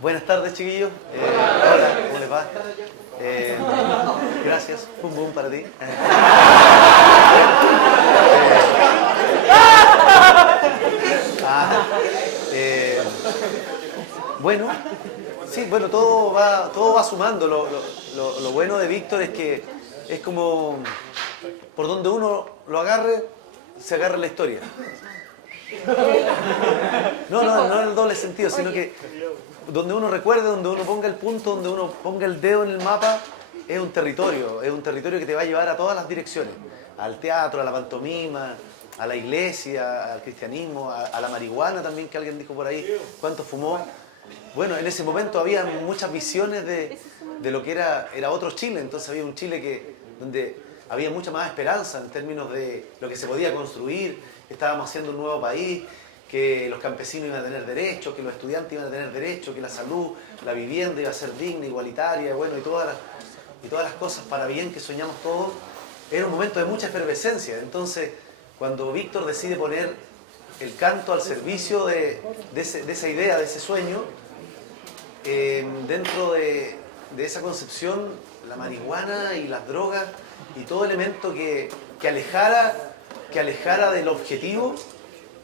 Buenas tardes, chiquillos. Hola, ¿cómo les va? Gracias. Un boom para ti. Bueno, sí, bueno, todo va sumando. Lo bueno de Víctor es que es como por donde uno lo agarre, se agarra la historia. No en el doble sentido, sino que donde uno recuerde, donde uno ponga el punto, donde uno ponga el dedo en el mapa, es un territorio que te va a llevar a todas las direcciones, al teatro, a la pantomima, a la iglesia, al cristianismo, a la marihuana también, que alguien dijo por ahí, ¿cuánto fumó? Bueno, en ese momento había muchas visiones de lo que era otro Chile, entonces había un Chile donde había mucha más esperanza en términos de lo que se podía construir, estábamos haciendo un nuevo país, que los campesinos iban a tener derechos, que los estudiantes iban a tener derechos, que la salud, la vivienda iba a ser digna, igualitaria, bueno, y todas las cosas para bien que soñamos todos. Era un momento de mucha efervescencia. Entonces, cuando Víctor decide poner el canto al servicio de esa idea, de ese sueño, dentro de esa concepción, la marihuana y las drogas y todo elemento que alejara del objetivo,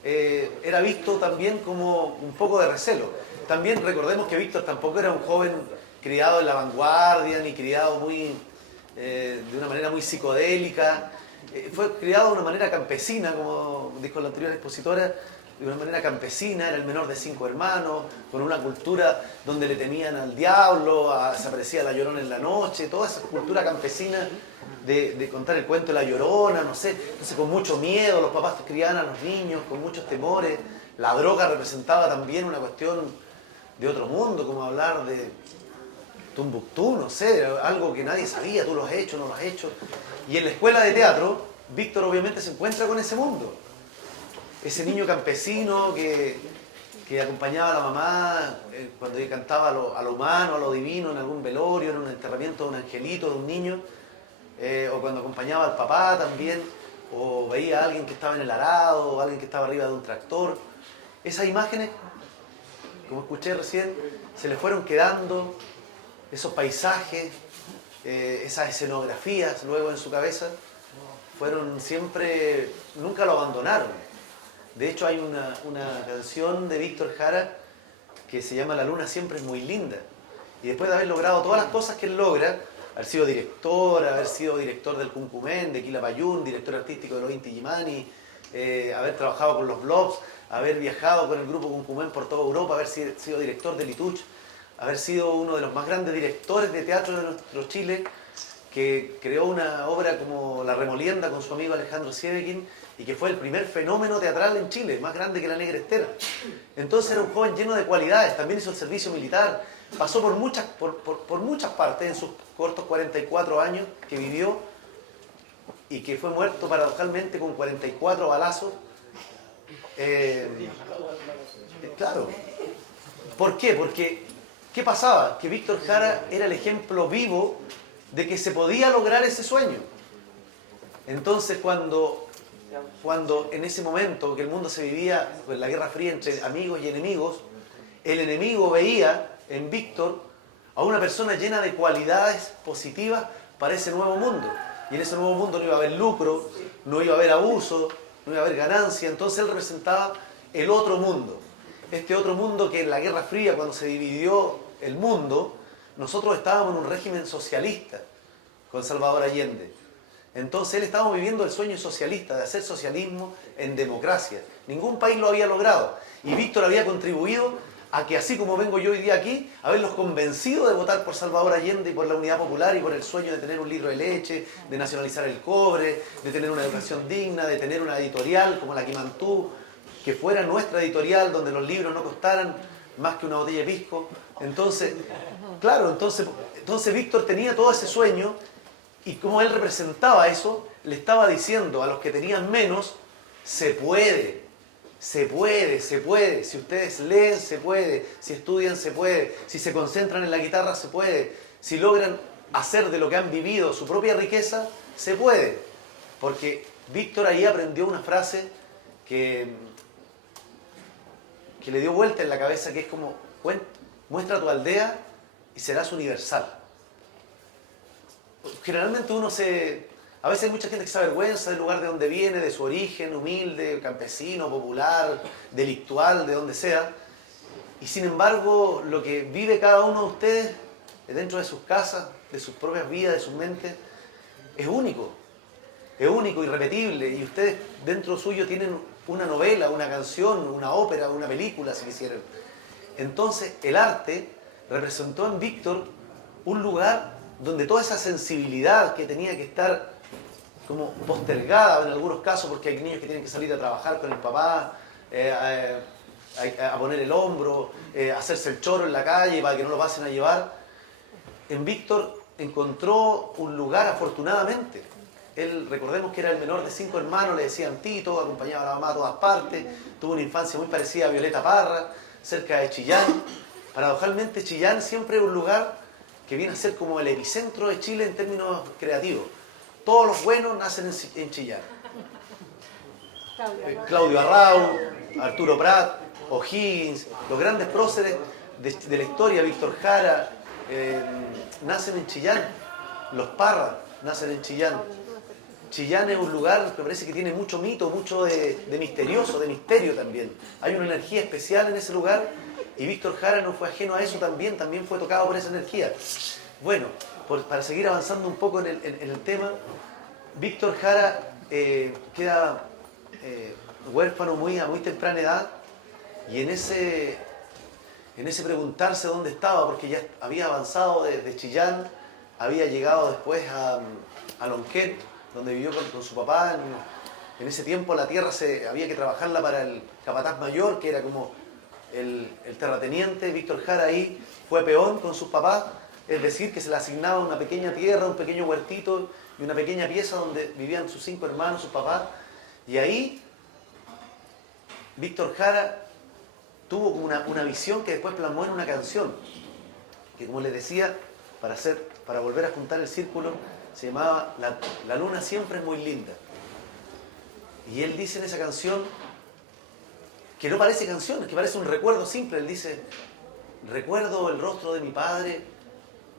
era visto también como un poco de recelo. También recordemos que Víctor tampoco era un joven criado en la vanguardia, ni criado de una manera muy psicodélica. Fue criado de una manera campesina, como dijo la anterior expositora, de una manera campesina, era el menor de 5 hermanos, con una cultura donde le temían al diablo, se aparecía la Llorona en la noche, toda esa cultura campesina de contar el cuento de la Llorona, no sé, entonces con mucho miedo, los papás criaban a los niños con muchos temores, la droga representaba también una cuestión de otro mundo, como hablar de Tumbuctú, no sé, algo que nadie sabía, tú lo has hecho, no lo has hecho. Y en la escuela de teatro, Víctor obviamente se encuentra con ese mundo, ese niño campesino que acompañaba a la mamá cuando ella cantaba a lo humano, a lo divino, en algún velorio, en un enterramiento de un angelito, de un niño, o cuando acompañaba al papá también, o veía a alguien que estaba en el arado, o alguien que estaba arriba de un tractor. Esas imágenes, como escuché recién, se le fueron quedando, esos paisajes, esas escenografías luego en su cabeza, fueron siempre, nunca lo abandonaron. De hecho hay una canción de Víctor Jara que se llama La luna siempre es muy linda. Y después de haber logrado todas las cosas que él logra, haber sido director del Cuncumén, de Quilapayún, director artístico de los Inti Illimani, haber trabajado con los blogs, haber viajado con el grupo Cuncumén por toda Europa, haber sido director de Lituch, haber sido uno de los más grandes directores de teatro de nuestro Chile, que creó una obra como La Remolienda con su amigo Alejandro Sievekin, y que fue el primer fenómeno teatral en Chile, más grande que La Negra Estera. Entonces era un joven lleno de cualidades, también hizo el servicio militar, pasó por muchas partes en sus cortos 44 años que vivió, y que fue muerto paradojalmente con 44 balazos. Claro. ¿Por qué? Porque, ¿qué pasaba? Que Víctor Jara era el ejemplo vivo de que se podía lograr ese sueño. Entonces, cuando en ese momento que el mundo se vivía en la Guerra Fría entre amigos y enemigos, el enemigo veía en Víctor a una persona llena de cualidades positivas para ese nuevo mundo. Y en ese nuevo mundo no iba a haber lucro, no iba a haber abuso, no iba a haber ganancia. Entonces él representaba el otro mundo. Este otro mundo que en la Guerra Fría, cuando se dividió el mundo, nosotros estábamos en un régimen socialista con Salvador Allende. Entonces él estaba viviendo el sueño socialista, de hacer socialismo en democracia. Ningún país lo había logrado. Y Víctor había contribuido a que, así como vengo yo hoy día aquí, haberlos convencido de votar por Salvador Allende y por la Unidad Popular y por el sueño de tener un litro de leche, de nacionalizar el cobre, de tener una educación digna, de tener una editorial como la Quimantú, que fuera nuestra editorial, donde los libros no costaran más que una botella de pisco. Entonces, claro, entonces Víctor tenía todo ese sueño, y como él representaba eso, le estaba diciendo a los que tenían menos, se puede. Se puede, se puede. Si ustedes leen, se puede. Si estudian, se puede. Si se concentran en la guitarra, se puede. Si logran hacer de lo que han vivido su propia riqueza, se puede. Porque Víctor ahí aprendió una frase que le dio vuelta en la cabeza, que es como, muestra tu aldea y serás universal. Generalmente a veces hay mucha gente que se avergüenza del lugar de donde viene, de su origen, humilde, campesino, popular, delictual, de donde sea. Y sin embargo, lo que vive cada uno de ustedes dentro de sus casas, de sus propias vidas, de sus mentes, es único. Es único, irrepetible. Y ustedes dentro suyo tienen una novela, una canción, una ópera, una película, si quisieran. Entonces, el arte representó en Víctor un lugar donde toda esa sensibilidad que tenía que estar como postergada en algunos casos, porque hay niños que tienen que salir a trabajar con el papá, a poner el hombro, hacerse el choro en la calle para que no lo pasen a llevar. En Víctor encontró un lugar, afortunadamente. Él, recordemos que era el menor de 5 hermanos, le decían Tito, acompañaba a la mamá a todas partes, tuvo una infancia muy parecida a Violeta Parra, cerca de Chillán. Paradojalmente, Chillán siempre es un lugar que viene a ser como el epicentro de Chile en términos creativos. Todos los buenos nacen en Chillán. Claudio Arrau, Arturo Prat, O'Higgins, los grandes próceres de la historia, Víctor Jara, nacen en Chillán. Los Parra nacen en Chillán. Chillán es un lugar que parece que tiene mucho mito, mucho de misterioso, de misterio también. Hay una energía especial en ese lugar y Víctor Jara no fue ajeno a eso también fue tocado por esa energía. Bueno, para seguir avanzando un poco en el tema, Víctor Jara queda huérfano a muy temprana edad y en ese preguntarse dónde estaba, porque ya había avanzado desde Chillán, había llegado después a Lonquén, donde vivió con su papá. En ese tiempo la tierra había que trabajarla para el capataz mayor, que era como el terrateniente. Víctor Jara ahí fue peón con sus papás, es decir, que se le asignaba una pequeña tierra, un pequeño huertito y una pequeña pieza donde vivían sus 5 hermanos, sus papás. Y ahí Víctor Jara tuvo una visión que después plasmó en una canción, que como les decía, para volver a juntar el círculo, se llamaba La luna siempre es muy linda. Y él dice en esa canción, que no parece canción, es que parece un recuerdo simple. Él dice, recuerdo el rostro de mi padre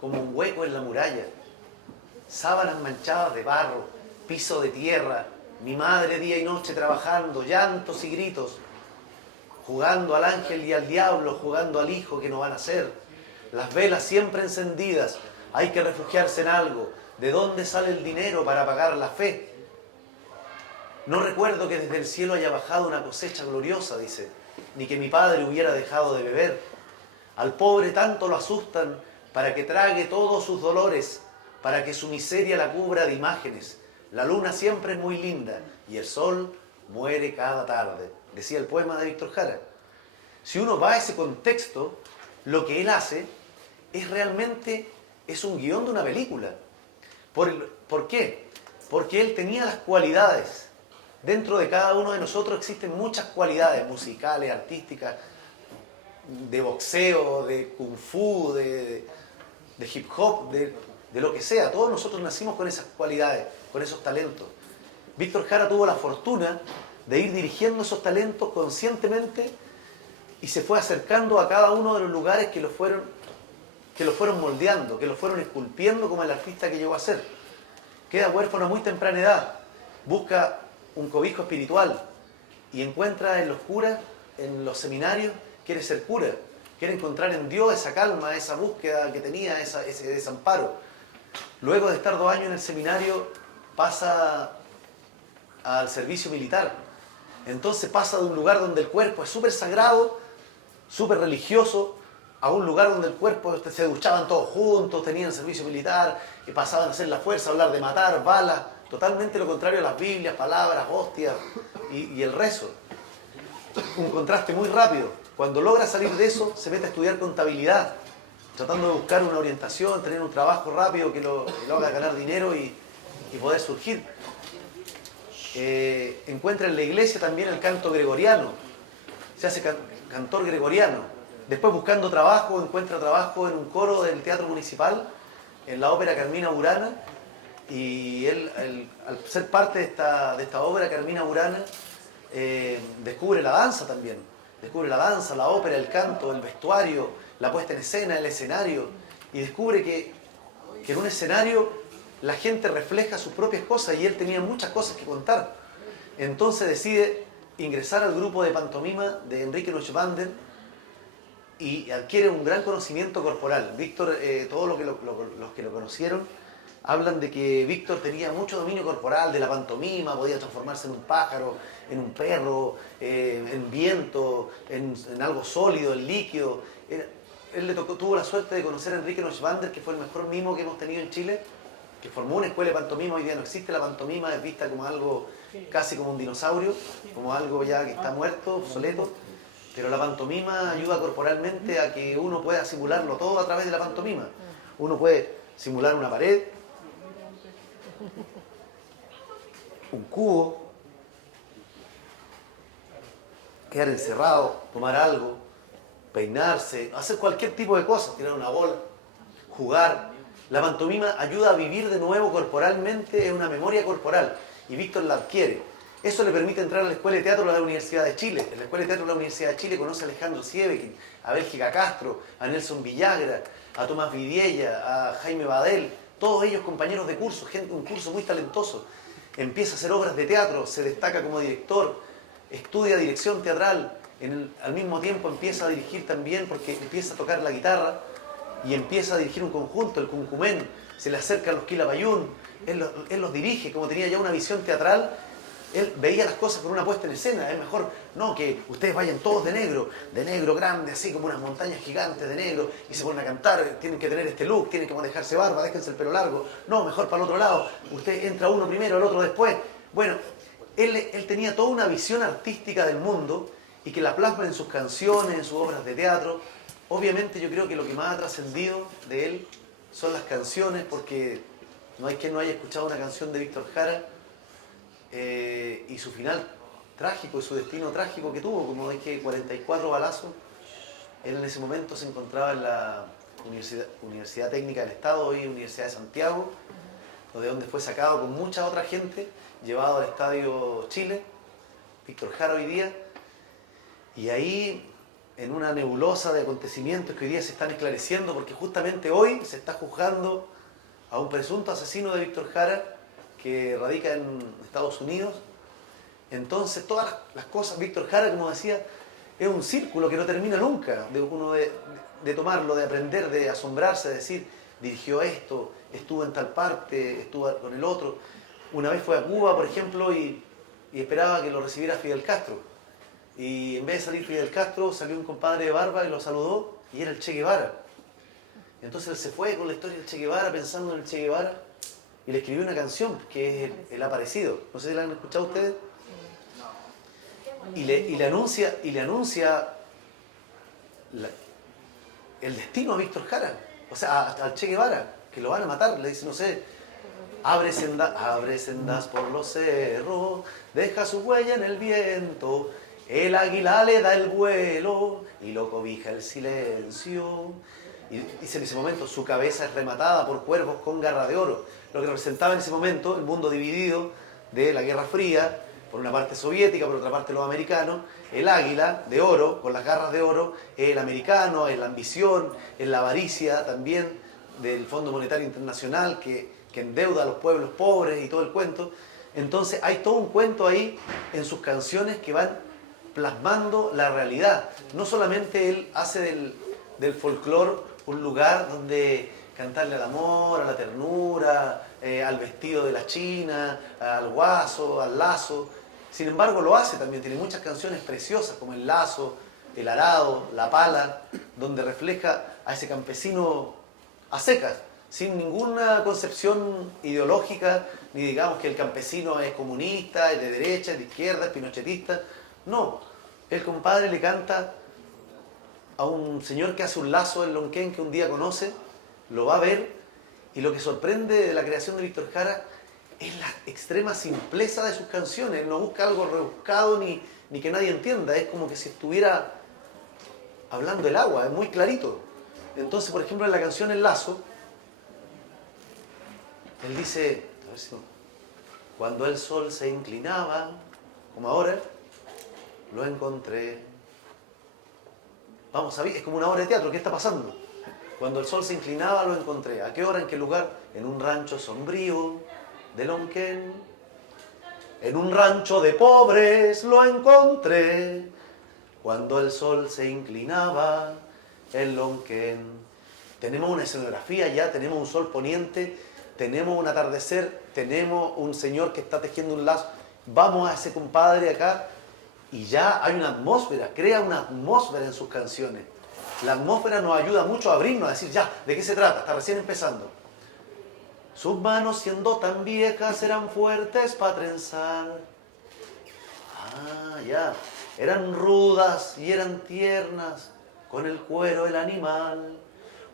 como un hueco en la muralla, sábanas manchadas de barro, piso de tierra, mi madre día y noche trabajando, llantos y gritos, jugando al ángel y al diablo, jugando al hijo que no van a ser, las velas siempre encendidas, hay que refugiarse en algo. ¿De dónde sale el dinero para pagar la fe? No recuerdo que desde el cielo haya bajado una cosecha gloriosa, dice, ni que mi padre hubiera dejado de beber. Al pobre tanto lo asustan para que trague todos sus dolores, para que su miseria la cubra de imágenes. La luna siempre es muy linda y el sol muere cada tarde, decía el poema de Víctor Jara. Si uno va a ese contexto, lo que él hace es un guión de una película. ¿Por qué? Porque él tenía las cualidades. Dentro de cada uno de nosotros existen muchas cualidades musicales, artísticas, de boxeo, de kung fu, de hip hop, de lo que sea. Todos nosotros nacimos con esas cualidades, con esos talentos. Víctor Jara tuvo la fortuna de ir dirigiendo esos talentos conscientemente y se fue acercando a cada uno de los lugares que lo fueron moldeando, que lo fueron esculpiendo como el artista que llegó a ser. Queda huérfano a muy temprana edad, busca un cobijo espiritual y encuentra en los curas, en los seminarios, quiere ser cura, quiere encontrar en Dios esa calma, esa búsqueda que tenía, ese desamparo. Luego de estar 2 años en el seminario, pasa al servicio militar. Entonces pasa de un lugar donde el cuerpo es súper sagrado, súper religioso, a un lugar donde el cuerpo se duchaban todos juntos, tenían servicio militar, y pasaban a hacer la fuerza, a hablar de matar, balas, totalmente lo contrario a las Biblias, palabras, hostias y el rezo. Un contraste muy rápido. Cuando logra salir de eso, se mete a estudiar contabilidad, tratando de buscar una orientación, tener un trabajo rápido que lo haga ganar dinero y poder surgir. Encuentra en la iglesia también el canto gregoriano, se hace cantor gregoriano. Después, buscando trabajo, encuentra trabajo en un coro del Teatro Municipal en la ópera Carmina Burana, y él, al ser parte de esta obra Carmina Burana, descubre la danza también. Descubre la danza, la ópera, el canto, el vestuario, la puesta en escena, el escenario, y descubre que en un escenario la gente refleja sus propias cosas, y él tenía muchas cosas que contar. Entonces decide ingresar al grupo de pantomima de Enrique Neuschwander y adquiere un gran conocimiento corporal. Víctor, todos los que lo conocieron hablan de que Víctor tenía mucho dominio corporal de la pantomima, podía transformarse en un pájaro, en un perro, en viento, en algo sólido, en líquido. Él tuvo la suerte de conocer a Enrique Neuschwander, que fue el mejor mimo que hemos tenido en Chile, que formó una escuela de pantomima. Hoy día no existe la pantomima, es vista como algo casi como un dinosaurio, como algo ya que está muerto, obsoleto. Pero la pantomima ayuda corporalmente a que uno pueda simularlo todo a través de la pantomima. Uno puede simular una pared, un cubo, quedar encerrado, tomar algo, peinarse, hacer cualquier tipo de cosas, tirar una bola, jugar. La pantomima ayuda a vivir de nuevo corporalmente, es una memoria corporal, y Víctor la adquiere. Eso le permite entrar a la Escuela de Teatro de la Universidad de Chile. En la Escuela de Teatro de la Universidad de Chile conoce a Alejandro Sievekin, a Bélgica Castro, a Nelson Villagra, a Tomás Vidiella, a Jaime Badel, todos ellos compañeros de curso, un curso muy talentoso. Empieza a hacer obras de teatro, se destaca como director, estudia dirección teatral, al mismo tiempo empieza a dirigir también porque empieza a tocar la guitarra y empieza a dirigir un conjunto, el Cuncumén, se le acerca a los Quilapayún, él los dirige, como tenía ya una visión teatral. Él veía las cosas con una puesta en escena. Es mejor, no, que ustedes vayan todos de negro grande, así como unas montañas gigantes de negro, y se ponen a cantar, tienen que tener este look, tienen que manejarse barba, déjense el pelo largo. No, mejor para el otro lado, usted entra uno primero, el otro después. Bueno, él tenía toda una visión artística del mundo y que la plasma en sus canciones, en sus obras de teatro. Obviamente yo creo que lo que más ha trascendido de él son las canciones, porque no hay quien no haya escuchado una canción de Víctor Jara. Y su final trágico y su destino trágico que tuvo, como es que 44 balazos. Él en ese momento se encontraba en la Universidad Técnica del Estado, hoy Universidad de Santiago, de donde fue sacado con mucha otra gente, llevado al Estadio Chile, Víctor Jara hoy día, y ahí en una nebulosa de acontecimientos que hoy día se están esclareciendo, porque justamente hoy se está juzgando a un presunto asesino de Víctor Jara, que radica en Estados Unidos. Entonces todas las cosas, Víctor Jara, como decía, es un círculo que no termina nunca, de tomarlo, de aprender, de asombrarse, de decir, dirigió esto, estuvo en tal parte, estuvo con el otro. Una vez fue a Cuba, por ejemplo, y esperaba que lo recibiera Fidel Castro. Y en vez de salir Fidel Castro, salió un compadre de barba y lo saludó, y era el Che Guevara. Entonces él se fue con la historia del Che Guevara, pensando en el Che Guevara, y le escribió una canción que es El Aparecido. No sé si la han escuchado ustedes. Y le anuncia el destino a Víctor Jara, o sea, al Che Guevara, que lo van a matar. Le dice, no sé, abre sendas por los cerros, deja su huella en el viento, el águila le da el vuelo y lo cobija el silencio. Y dice, en ese momento su cabeza es rematada por cuervos con garra de oro, lo que representaba en ese momento el mundo dividido de la Guerra Fría, por una parte soviética, por otra parte los americanos. El águila de oro, con las garras de oro, es el americano, es la ambición, es la avaricia también del Fondo Monetario Internacional que endeuda a los pueblos pobres y todo el cuento. Entonces hay todo un cuento ahí en sus canciones que van plasmando la realidad. No solamente él hace del folclore un lugar donde cantarle al amor, a la ternura, al vestido de la china, al guaso, al lazo. Sin embargo, lo hace también. Tiene muchas canciones preciosas como El Lazo, El Arado, La Pala, donde refleja a ese campesino a secas, sin ninguna concepción ideológica, ni digamos que el campesino es comunista, es de derecha, es de izquierda, es pinochetista. No, el compadre le canta a un señor que hace un lazo en Lonquén, que un día conoce, lo va a ver, y lo que sorprende de la creación de Víctor Jara es la extrema simpleza de sus canciones. Él no busca algo rebuscado ni que nadie entienda, es como que si estuviera hablando el agua, es muy clarito. Entonces, por ejemplo, en la canción El Lazo, Él dice, a ver si cuando el sol se inclinaba, como ahora, lo encontré. Vamos a ver, es como una obra de teatro, ¿qué está pasando? Cuando el sol se inclinaba, lo encontré. ¿A qué hora? ¿En qué lugar? En un rancho sombrío de Lonquén. En un rancho de pobres lo encontré. Cuando el sol se inclinaba en Lonquén. Tenemos una escenografía ya, tenemos un sol poniente, tenemos un atardecer, tenemos un señor que está tejiendo un lazo. Vamos a ese compadre acá y ya hay una atmósfera, crea una atmósfera en sus canciones. La atmósfera nos ayuda mucho a abrirnos, a decir, ya, ¿de qué se trata? Está recién empezando. Sus manos siendo tan viejas eran fuertes para trenzar. Ah, ya. Eran rudas y eran tiernas, con el cuero del animal.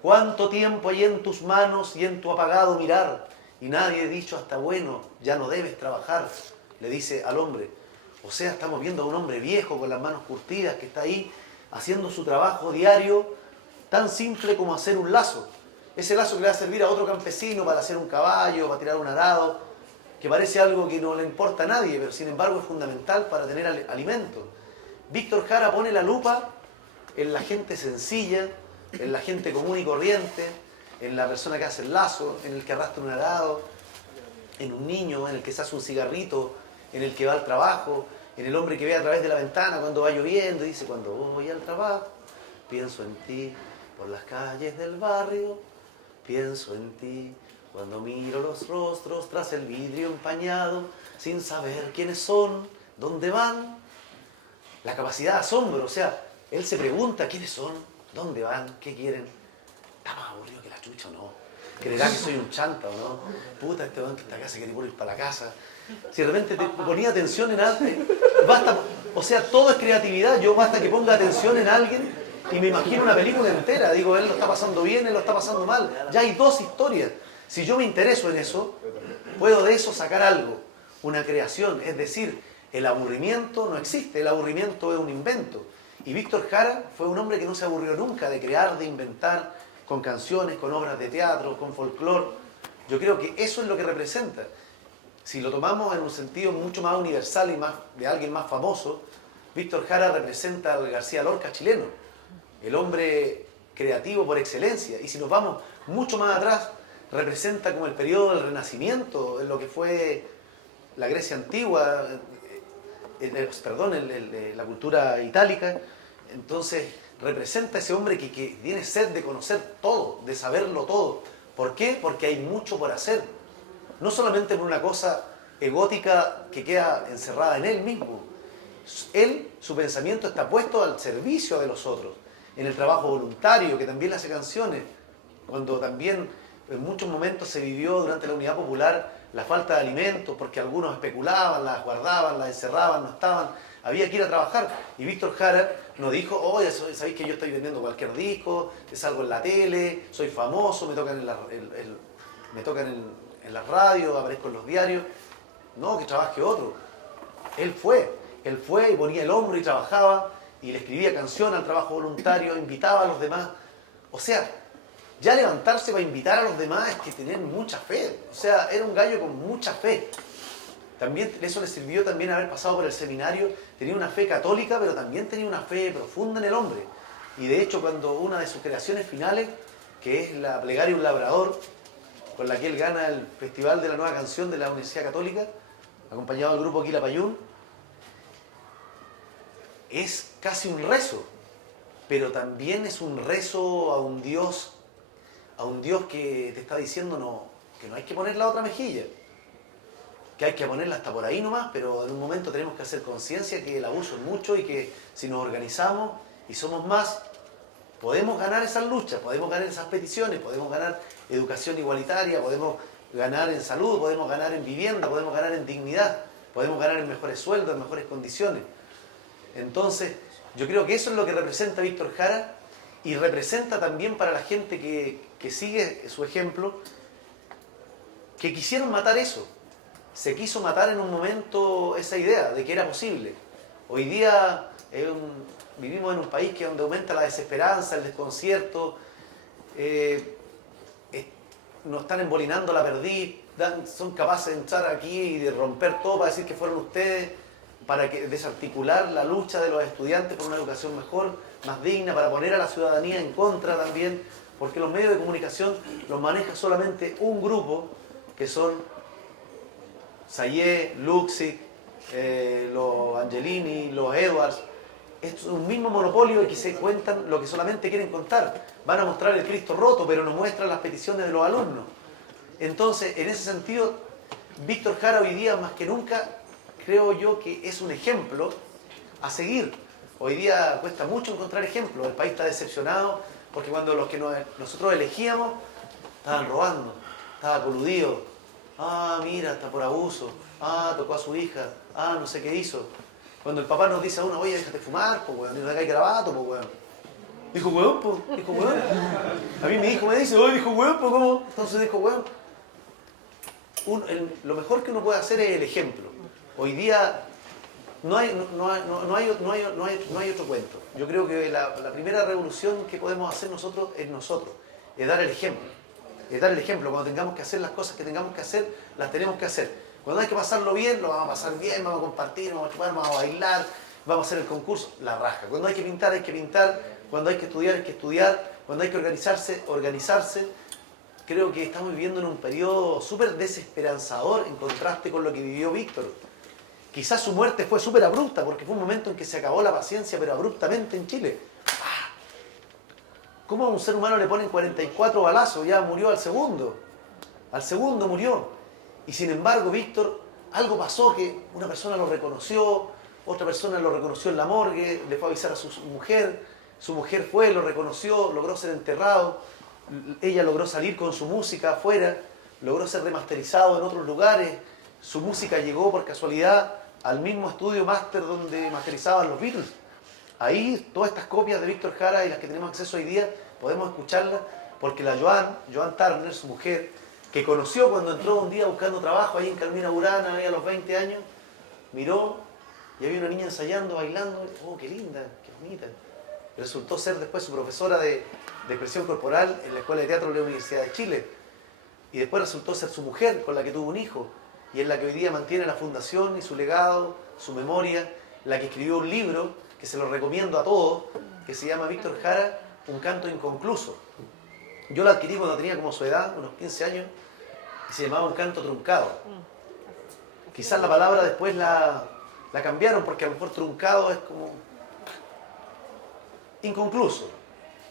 ¿Cuánto tiempo hay en tus manos y en tu apagado mirar? Y nadie ha dicho hasta bueno, ya no debes trabajar, le dice al hombre. O sea, estamos viendo a un hombre viejo con las manos curtidas que está ahí haciendo su trabajo diario tan simple como hacer un lazo. Ese lazo que le va a servir a otro campesino para hacer un caballo, para tirar un arado, que parece algo que no le importa a nadie, pero sin embargo es fundamental para tener alimento. Víctor Jara pone la lupa en la gente sencilla, en la gente común y corriente, en la persona que hace el lazo, en el que arrastra un arado, en un niño, en el que se hace un cigarrito, en el que va al trabajo, en el hombre que ve a través de la ventana cuando va lloviendo y dice, cuando voy al trabajo, pienso en ti, por las calles del barrio, pienso en ti, cuando miro los rostros tras el vidrio empañado, sin saber quiénes son, dónde van. La capacidad de asombro, o sea, él se pregunta quiénes son, dónde van, qué quieren. ¿Está más aburrido que la chucha o no? ¿Creerá que soy un chanta o no? Puta, este weón que está acá se quiere ir para la casa. Si de repente te ponía atención en alguien, basta, o sea, todo es creatividad. Yo basta que ponga atención en alguien y me imagino una película entera. Digo, él lo está pasando bien, él lo está pasando mal. Ya hay dos historias. Si yo me intereso en eso, puedo de eso sacar algo, una creación. Es decir, el aburrimiento no existe, el aburrimiento es un invento. Y Víctor Jara fue un hombre que no se aburrió nunca de crear, de inventar, con canciones, con obras de teatro, con folclore. Yo creo que eso es lo que representa. Si lo tomamos en un sentido mucho más universal y más de alguien más famoso, Víctor Jara representa al García Lorca chileno, el hombre creativo por excelencia. Y si nos vamos mucho más atrás, representa como el periodo del Renacimiento, en lo que fue la Grecia antigua, la cultura itálica. Entonces representa ese hombre que tiene sed de conocer todo, de saberlo todo. ¿Por qué? Porque hay mucho por hacer. No solamente por una cosa egótica que queda encerrada en él mismo. Él, su pensamiento está puesto al servicio de los otros, en el trabajo voluntario, que también hace canciones, cuando también en muchos momentos se vivió durante la Unidad Popular la falta de alimentos, porque algunos especulaban, las guardaban, las encerraban, no estaban, había que ir a trabajar. Y Víctor Jara nos dijo, oye, ¿sabéis que yo estoy vendiendo cualquier disco? Salgo en la tele, soy famoso, me tocan en la radio, aparezco en los diarios. No, que trabaje otro. Él fue y ponía el hombro y trabajaba, y le escribía canción al trabajo voluntario, invitaba a los demás. O sea, ya levantarse para invitar a los demás es que tener mucha fe. O sea, era un gallo con mucha fe. También eso le sirvió también haber pasado por el seminario. Tenía una fe católica, pero también tenía una fe profunda en el hombre. Y de hecho, cuando una de sus creaciones finales, que es la Plegaria un Labrador, con la que él gana el Festival de la Nueva Canción de la Universidad Católica, acompañado del grupo Quilapayún, es casi un rezo, pero también es un rezo a un Dios que te está diciendo que no hay que poner la otra mejilla, que hay que ponerla hasta por ahí nomás, pero en un momento tenemos que hacer conciencia que el abuso es mucho y que si nos organizamos y somos más, podemos ganar esas luchas, podemos ganar esas peticiones, podemos ganar educación igualitaria, podemos ganar en salud, podemos ganar en vivienda, podemos ganar en dignidad, podemos ganar en mejores sueldos, en mejores condiciones. Entonces, yo creo que eso es lo que representa Víctor Jara y representa también para la gente que sigue su ejemplo, que quisieron matar eso. Se quiso matar en un momento esa idea de que era posible. Hoy día vivimos en un país donde aumenta la desesperanza, el desconcierto. nos están embolinando la perdiz, son capaces de entrar aquí y de romper todo para decir que fueron ustedes, para desarticular la lucha de los estudiantes por una educación mejor, más digna, para poner a la ciudadanía en contra también, porque los medios de comunicación los maneja solamente un grupo, que son Sayé, Luxig, los Angelini, los Edwards. Es un mismo monopolio y que se cuentan lo que solamente quieren contar. Van a mostrar el Cristo roto, pero no muestran las peticiones de los alumnos. Entonces, en ese sentido, Víctor Jara hoy día, más que nunca, creo yo que es un ejemplo a seguir. Hoy día cuesta mucho encontrar ejemplos. El país está decepcionado porque cuando los que nosotros elegíamos estaban robando, estaban coludidos. Ah, mira, está por abuso. Ah, tocó a su hija. Ah, no sé qué hizo. Cuando el papá nos dice a uno, oye, déjate fumar, pues weón, no te caigas grabato, pues weón. Dijo weón, pues, dijo weón. A mí mi hijo me dice, oye, dijo weón, pues ¿cómo? Entonces dijo weón. Lo mejor que uno puede hacer es el ejemplo. Hoy día no hay otro cuento. Yo creo que la primera revolución que podemos hacer nosotros, es dar el ejemplo. Es dar el ejemplo. Cuando tengamos que hacer las cosas que tengamos que hacer, las tenemos que hacer. Cuando hay que pasarlo bien, lo vamos a pasar bien, vamos a compartir, vamos a jugar, vamos a bailar, vamos a hacer el concurso, la raja. Cuando hay que pintar, hay que pintar. Cuando hay que estudiar, hay que estudiar. Cuando hay que organizarse, organizarse. Creo que estamos viviendo en un periodo súper desesperanzador en contraste con lo que vivió Víctor. Quizás su muerte fue súper abrupta, porque fue un momento en que se acabó la paciencia, pero abruptamente en Chile. ¿Cómo a un ser humano le ponen 44 balazos? Ya murió al segundo. Al segundo murió. Y sin embargo, Víctor, algo pasó que una persona lo reconoció, otra persona lo reconoció en la morgue, le fue a avisar a su mujer fue, lo reconoció, logró ser enterrado, ella logró salir con su música afuera, logró ser remasterizado en otros lugares, su música llegó por casualidad al mismo estudio máster donde masterizaban los Beatles. Ahí todas estas copias de Víctor Jara y las que tenemos acceso hoy día podemos escucharlas porque la Joan Turner, su mujer, que conoció cuando entró un día buscando trabajo ahí en Carmina Burana, ahí a los 20 años, miró y había una niña ensayando, bailando. ¡Oh, qué linda, qué bonita! Resultó ser después su profesora de expresión corporal en la Escuela de Teatro de la Universidad de Chile. Y después resultó ser su mujer, con la que tuvo un hijo, y es la que hoy día mantiene la fundación y su legado, su memoria, la que escribió un libro, que se lo recomiendo a todos, que se llama Víctor Jara, Un canto inconcluso. Yo lo adquirí cuando tenía como su edad, unos 15 años, y se llamaba Un canto truncado. Quizás la palabra después la cambiaron, porque a lo mejor truncado es como inconcluso.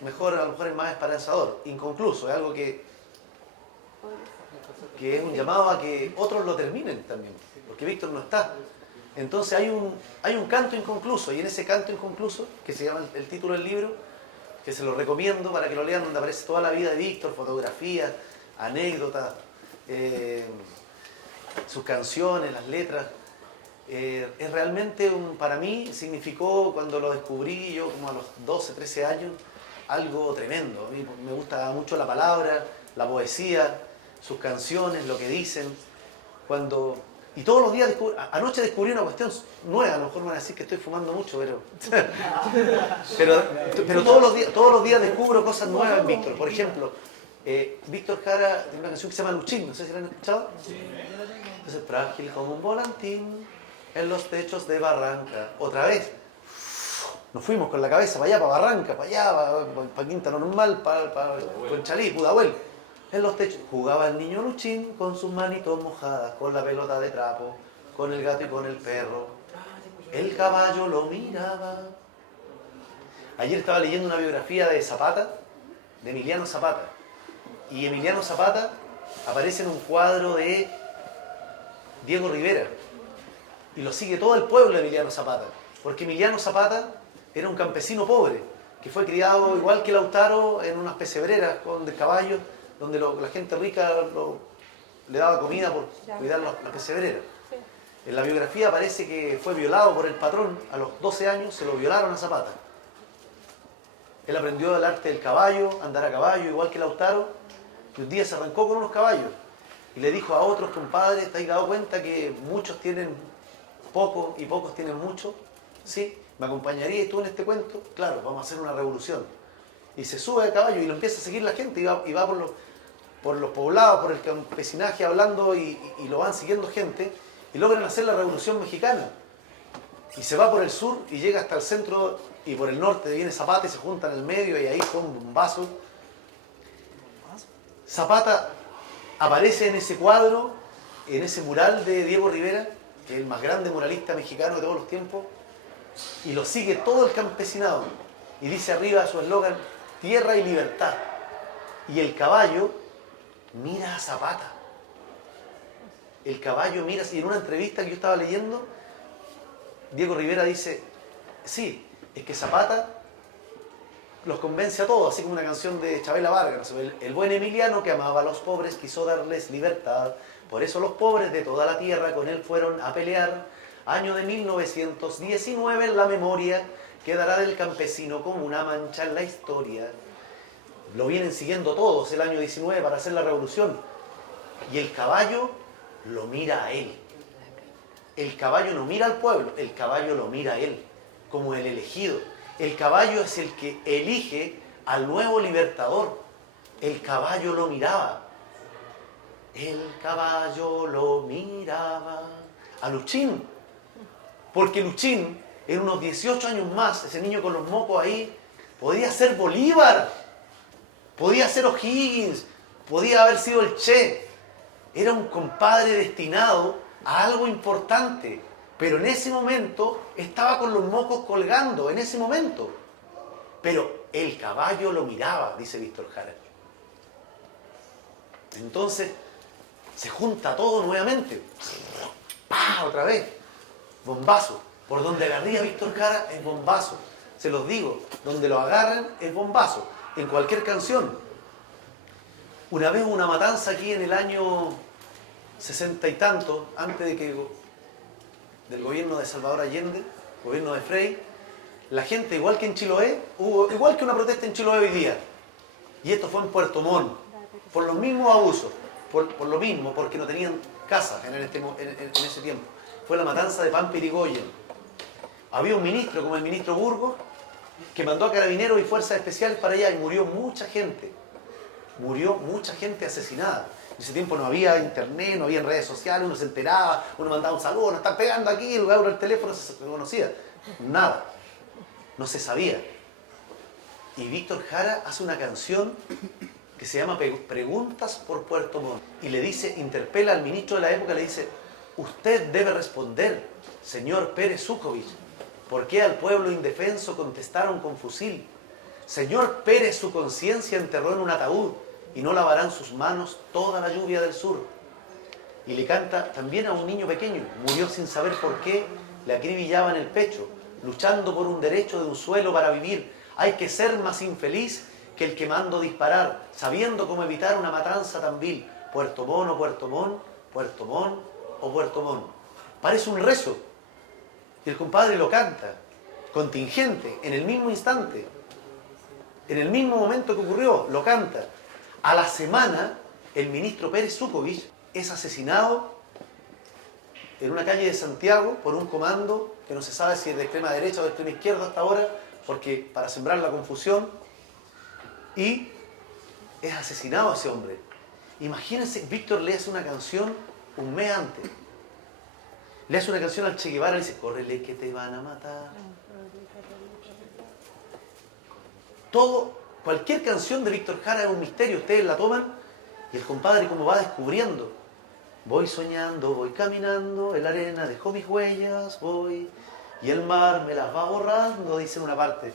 A lo mejor es más esperanzador. Inconcluso, es algo que es un llamado a que otros lo terminen también, porque Víctor no está. Entonces hay un canto inconcluso, y en ese canto inconcluso, que se llama el título del libro, que se lo recomiendo para que lo lean, donde aparece toda la vida de Víctor, fotografías, anécdotas, sus canciones, las letras. Es realmente, para mí, significó, cuando lo descubrí yo como a los 12, 13 años, algo tremendo. A mí me gusta mucho la palabra, la poesía, sus canciones, lo que dicen. Y todos los días, anoche descubrí una cuestión nueva, a lo mejor me van a decir que estoy fumando mucho, pero todos los días descubro cosas nuevas en Víctor. Por ejemplo, Víctor Jara tiene una canción que se llama Luchín, no sé si la han escuchado. Entonces, frágil como un volantín en los techos de Barranca. Otra vez, nos fuimos con la cabeza para allá, para Barranca, para allá, para Quinta Normal, para Conchalí, Pudahuel. En los techos jugaba el niño Luchín con sus manitos mojadas, con la pelota de trapo, con el gato y con el perro. El caballo lo miraba. Ayer estaba leyendo una biografía de Zapata, de Emiliano Zapata. Y Emiliano Zapata aparece en un cuadro de Diego Rivera. Y lo sigue todo el pueblo de Emiliano Zapata. Porque Emiliano Zapata era un campesino pobre, que fue criado igual que Lautaro en unas pesebreras de caballos, donde la gente rica le daba comida por cuidar la pesebrera. En la biografía aparece que fue violado por el patrón a los 12 años, se lo violaron a Zapata. Él aprendió el arte del caballo, andar a caballo, igual que Lautaro, y un día se arrancó con unos caballos y le dijo a otros: compadre, ¿te has dado cuenta que muchos tienen poco y pocos tienen mucho? ¿Sí? ¿Me acompañarías tú en este cuento? Claro, vamos a hacer una revolución. Y se sube al caballo y lo empieza a seguir la gente y va por por los poblados, por el campesinaje hablando y lo van siguiendo gente y logran hacer la Revolución Mexicana. Y se va por el sur y llega hasta el centro y por el norte viene Zapata y se junta en el medio y ahí fue un bombazo. Zapata aparece en ese cuadro, en ese mural de Diego Rivera, que es el más grande muralista mexicano de todos los tiempos, y lo sigue todo el campesinado. Y dice arriba su eslogan, tierra y libertad. Y el caballo mira a Zapata. El caballo mira, y en una entrevista que yo estaba leyendo, Diego Rivera dice, sí, es que Zapata los convence a todos, así como una canción de Chabela Vargas, el buen Emiliano que amaba a los pobres quiso darles libertad, por eso los pobres de toda la tierra con él fueron a pelear. Año de 1919 en la memoria quedará del campesino como una mancha en la historia. Lo vienen siguiendo todos el año 19 para hacer la revolución. Y el caballo lo mira a él. El caballo no mira al pueblo, el caballo lo mira a él, como el elegido. El caballo es el que elige al nuevo libertador. El caballo lo miraba. El caballo lo miraba. A Luchín. Porque Luchín, en unos 18 años más, ese niño con los mocos ahí, podía ser Bolívar, podía ser O'Higgins, podía haber sido el Che. Era un compadre destinado a algo importante, pero en ese momento estaba con los mocos colgando, en ese momento. Pero el caballo lo miraba, dice Víctor Jara. Entonces, se junta todo nuevamente. ¡Pah! Otra vez. Bombazo. Por donde agarría Víctor Jara es bombazo. Se los digo, donde lo agarran es bombazo. En cualquier canción. Una vez hubo una matanza aquí en el año 60 y tanto, antes de que del gobierno de Salvador Allende, gobierno de Frei, la gente, igual que en Chiloé, hubo igual que una protesta en Chiloé hoy día. Y esto fue en Puerto Montt, por los mismos abusos, por lo mismo, porque no tenían casas en ese tiempo. Fue la matanza de Pampa Irigoyen. Había un ministro, como el ministro Burgos, que mandó a carabineros y fuerzas especiales para allá y murió mucha gente. Murió mucha gente asesinada. En ese tiempo no había internet, no había redes sociales, uno se enteraba, uno mandaba un saludo, nos están pegando aquí, el lugar del teléfono se conocía. Nada. No se sabía. Y Víctor Jara hace una canción que se llama Preguntas por Puerto Montt. Y le dice, interpela al ministro de la época, le dice, usted debe responder, señor Pérez Zukovich, ¿por qué al pueblo indefenso contestaron con fusil? Señor Pérez, su conciencia enterró en un ataúd y no lavarán sus manos toda la lluvia del sur. Y le canta también a un niño pequeño, murió sin saber por qué, le acribillaba en el pecho, luchando por un derecho de un suelo para vivir. Hay que ser más infeliz que el que mando disparar, sabiendo cómo evitar una matanza tan vil. Puerto Montt o Puerto Montt, Puerto Montt o Puerto Montt. Parece un rezo. Y el compadre lo canta, contingente, en el mismo instante, en el mismo momento que ocurrió, lo canta. A la semana, el ministro Pérez Zukovich es asesinado en una calle de Santiago por un comando que no se sabe si es de extrema derecha o de extrema izquierda hasta ahora, porque para sembrar la confusión, y es asesinado ese hombre. Imagínense, Víctor le hace una canción un mes antes. Le hace una canción al Che Guevara y dice, córrele que te van a matar. Cualquier canción de Víctor Jara es un misterio, ustedes la toman y el compadre como va descubriendo. Voy soñando, voy caminando, en la arena dejo mis huellas, voy, y el mar me las va borrando, dice en una parte.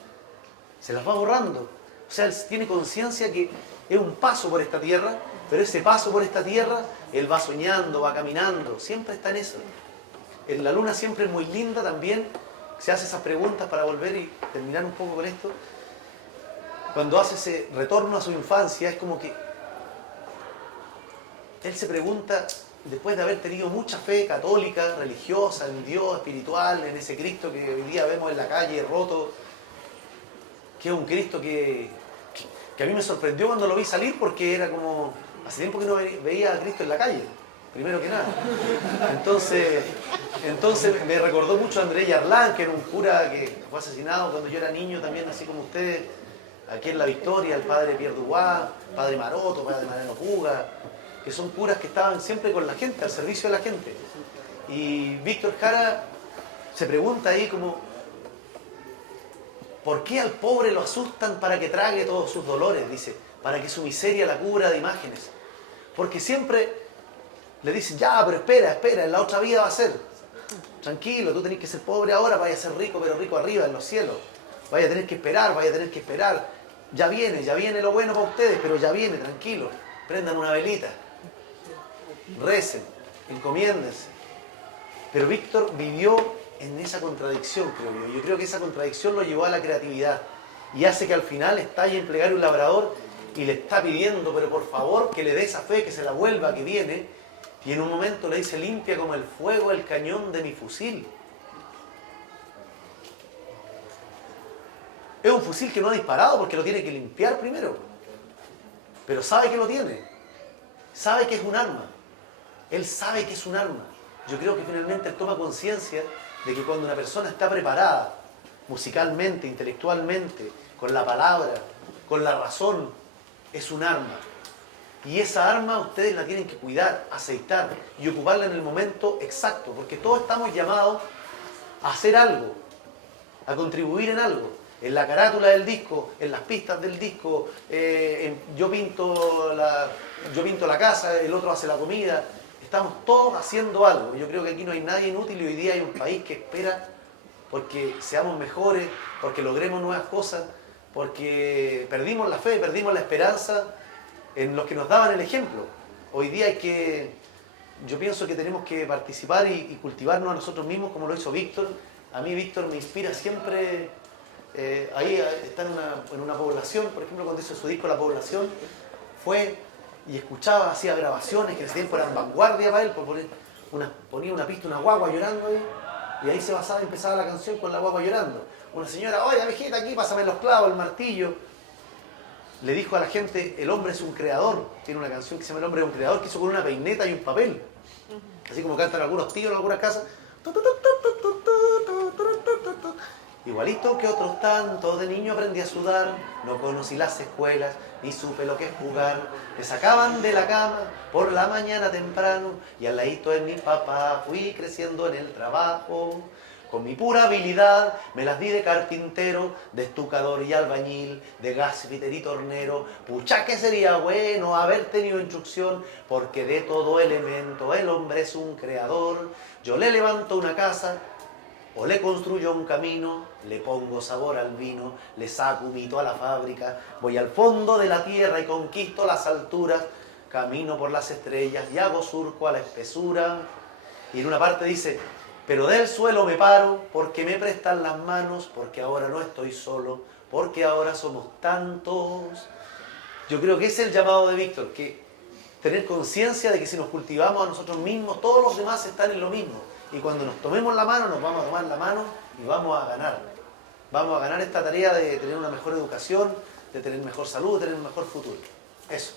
Se las va borrando. O sea, él tiene conciencia que es un paso por esta tierra, pero ese paso por esta tierra, él va soñando, va caminando, siempre está en eso. En la luna siempre es muy linda también, se hace esas preguntas para volver y terminar un poco con esto. Cuando hace ese retorno a su infancia, es como que él se pregunta, después de haber tenido mucha fe católica, religiosa, en Dios, espiritual, en ese Cristo que hoy día vemos en la calle roto, que es un Cristo que a mí me sorprendió cuando lo vi salir, porque era como, hace tiempo que no veía a Cristo en la calle, primero que nada. Entonces me recordó mucho a Andrés Yarlán, que era un cura que fue asesinado cuando yo era niño también, así como ustedes. aquí en La Victoria, el padre Pierre Dubois, padre Maroto, padre Mariano Puga, que son curas que estaban siempre con la gente, al servicio de la gente. Y Víctor Jara se pregunta ahí como, ¿por qué al pobre lo asustan para que trague todos sus dolores? Dice, para que su miseria la cubra de imágenes. Porque siempre le dicen, ya, pero espera, en la otra vida va a ser. Tranquilo, tú tenés que ser pobre ahora, vaya a ser rico, pero rico arriba, en los cielos. Vaya a tener que esperar. Ya viene lo bueno para ustedes, pero ya viene, tranquilo. Prendan una velita. Recen, encomiéndense. Pero Víctor vivió en esa contradicción, creo yo. Yo creo que esa contradicción lo llevó a la creatividad y hace que al final estalle en plegario un labrador y le está pidiendo, pero por favor, que le dé esa fe, que se la vuelva, que viene. Y en un momento le dice, limpia como el fuego el cañón de mi fusil. Es un fusil que no ha disparado porque lo tiene que limpiar primero. Pero sabe que lo tiene. Sabe que es un arma. Él sabe que es un arma. Yo creo que finalmente él toma conciencia de que cuando una persona está preparada, musicalmente, intelectualmente, con la palabra, con la razón, es un arma. Y esa arma ustedes la tienen que cuidar, aceitar y ocuparla en el momento exacto, porque todos estamos llamados a hacer algo, a contribuir en algo. En la carátula del disco, en las pistas del disco, yo pinto la casa, el otro hace la comida. Estamos todos haciendo algo. Yo creo que aquí no hay nadie inútil y hoy día hay un país que espera porque seamos mejores, porque logremos nuevas cosas, porque perdimos la fe, perdimos la esperanza en los que nos daban el ejemplo. Hoy día yo pienso que tenemos que participar y cultivarnos a nosotros mismos como lo hizo Víctor. A mí Víctor me inspira siempre, ahí está en una población, por ejemplo cuando hizo su disco La Población, fue y escuchaba, hacía grabaciones que en ese tiempo eran vanguardia para él, ponía una pista, una guagua llorando ahí, y ahí se basaba y empezaba la canción con la guagua llorando. Una señora, oye, viejita, aquí, pásame los clavos, el martillo. Le dijo a la gente, el hombre es un creador. Tiene una canción que se llama El hombre es un creador, que hizo con una peineta y un papel. Así como cantan algunos tíos en algunas casas. Igualito que otros tantos, de niño aprendí a sudar, no conocí las escuelas, ni supe lo que es jugar. Me sacaban de la cama por la mañana temprano, y al ladito de mi papá fui creciendo en el trabajo. Con mi pura habilidad me las di de carpintero, de estucador y albañil, de gasfitter y tornero. Pucha que sería bueno haber tenido instrucción, porque de todo elemento el hombre es un creador. Yo le levanto una casa, o le construyo un camino, le pongo sabor al vino, le saco un hito a la fábrica, voy al fondo de la tierra y conquisto las alturas, camino por las estrellas y hago surco a la espesura. Y en una parte dice, pero del suelo me paro, porque me prestan las manos, porque ahora no estoy solo, porque ahora somos tantos. Yo creo que ese es el llamado de Víctor, que tener conciencia de que si nos cultivamos a nosotros mismos, todos los demás están en lo mismo. Y cuando nos tomemos la mano, nos vamos a tomar la mano y vamos a ganar. Vamos a ganar esta tarea de tener una mejor educación, de tener mejor salud, de tener un mejor futuro. Eso.